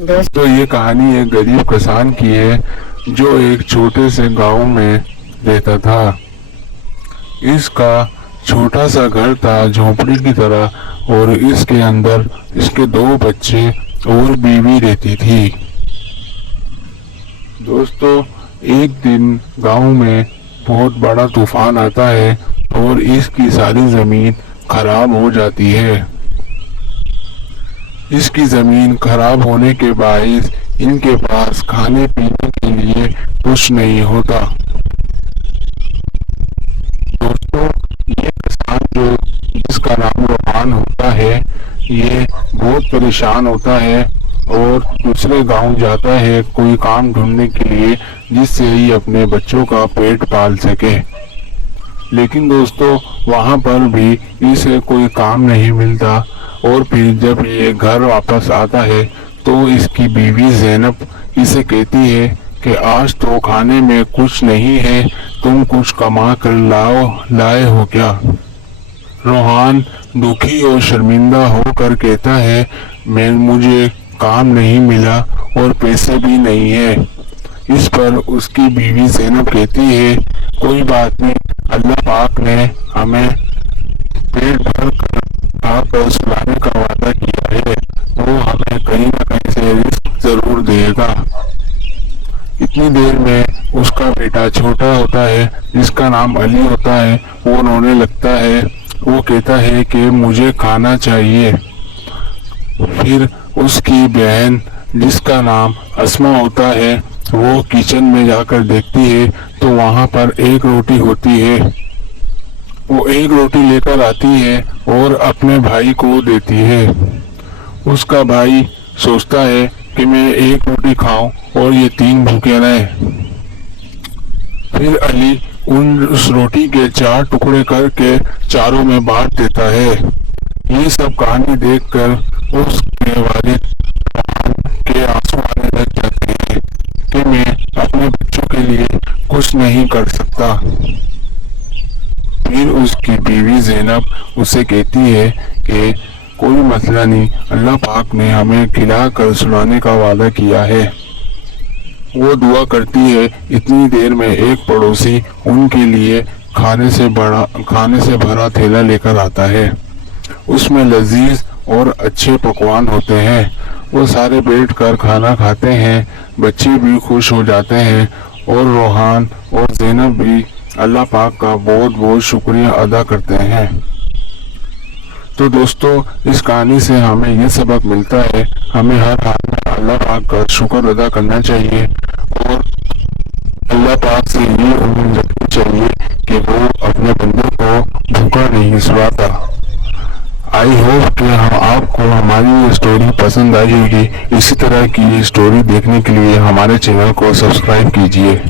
दोस्तों ये कहानी एक गरीब किसान की है जो एक छोटे से गांव में रहता था। इसका छोटा सा घर था झोपड़ी की तरह और इसके अंदर इसके 2 बच्चे और बीवी रहती थी। दोस्तों एक दिन गांव में बहुत बड़ा तूफान आता है और इसकी सारी जमीन खराब हो जाती है। इसकी जमीन खराब होने के बायस इनके पास खाने पीने के लिए कुछ नहीं होता। दोस्तों ये किसान जिसका नाम रोहान होता है, ये बहुत परेशान होता है और दूसरे गांव जाता है कोई काम ढूंढने के लिए जिससे ये अपने बच्चों का पेट पाल सके। लेकिन दोस्तों वहां पर भी इसे कोई काम नहीं मिलता और फिर जब ये घर वापस आता है तो इसकी बीवी ज़ैनब इसे कहती है कि आज तो खाने में कुछ नहीं है, तुम कुछ कमा कर लाए हो क्या। रोहान दुखी और शर्मिंदा होकर कहता है मुझे काम नहीं मिला और पैसे भी नहीं है। इस पर उसकी बीवी ज़ैनब कहती है कोई बात नहीं, अल्लाह पाक ने हमें पेट भर कर खाकर सुलाने का वादा किया है, वो हमें कहीं ना कहीं से रिस्क जरूर देगा। इतनी देर में उसका बेटा छोटा होता है जिसका नाम अली होता है, वो रोने लगता है। वो कहता है कि मुझे खाना चाहिए। फिर उसकी बहन जिसका नाम अस्मा होता है वो किचन में जाकर देखती है तो वहां पर एक रोटी होती है। वो एक रोटी लेकर आती है और अपने भाई को देती है। उसका भाई सोचता है कि मैं एक रोटी खाऊं और ये 3 भूखे रहें। फिर अली उस रोटी के 4 टुकड़े करके चारों में बांट देता है। ये सब कहानी देखकर उसके वालिद के आंसू आने लग जाते हैं कि मैं अपने बच्चों के लिए कुछ नहीं कर सकता। फिर उसकी बीवी ज़ैनब उसे कहती है कि कोई मसला नहीं, अल्लाह पाक ने हमें खिला कर सुलाने का वादा किया है। वो दुआ करती है। इतनी देर में एक पड़ोसी उनके लिए खाने से भरा थैला लेकर आता है। उसमें लजीज और अच्छे पकवान होते हैं। वो सारे बैठकर खाना खाते हैं। बच्चे भी खुश हो जाते हैं और रोहान और ज़ैनब भी अल्लाह पाक का बहुत बहुत शुक्रिया अदा करते हैं। तो दोस्तों इस कहानी से हमें ये सबक मिलता है, हमें हर हाल में अल्लाह पाक का शुक्र अदा करना चाहिए और अल्लाह पाक से ये उम्मीद रखनी चाहिए कि वो अपने बंदों को भूखा नहीं सुलाता। आई होप कि आपको हमारी ये स्टोरी पसंद आई होगी। इसी तरह की स्टोरी देखने के लिए हमारे चैनल को सब्सक्राइब कीजिए।